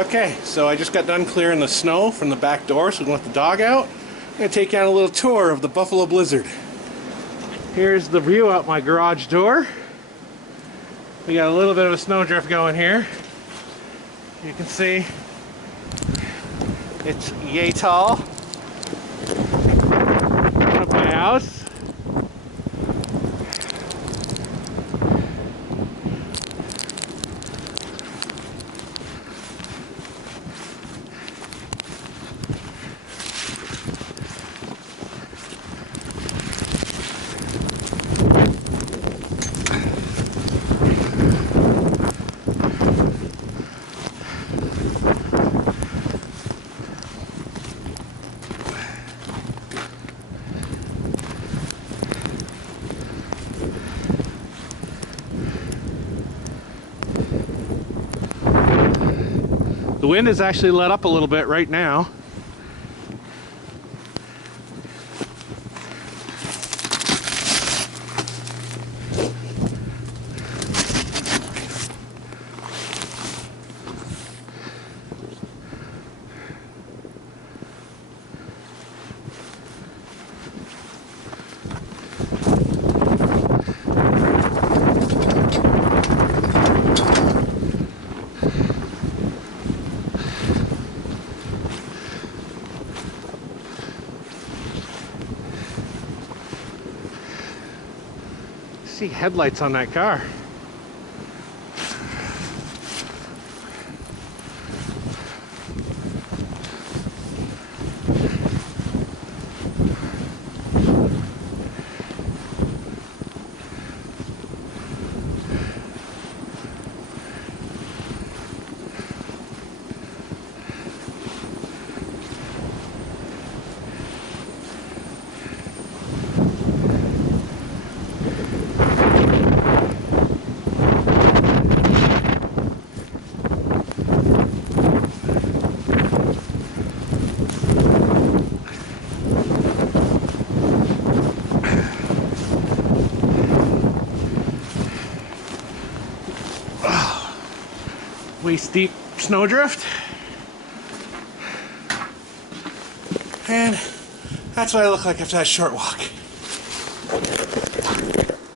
Okay, so I just got done clearing the snow from the back door, so we can let the dog out. I'm going to take you on a little tour of the Buffalo Blizzard. Here's the view out my garage door. We got a little bit of a snowdrift going here. You can see it's yay tall. Front of my house. The wind is actually let up a little bit right now. See headlights on that car. Waist deep snowdrift, and that's what I look like after that short walk.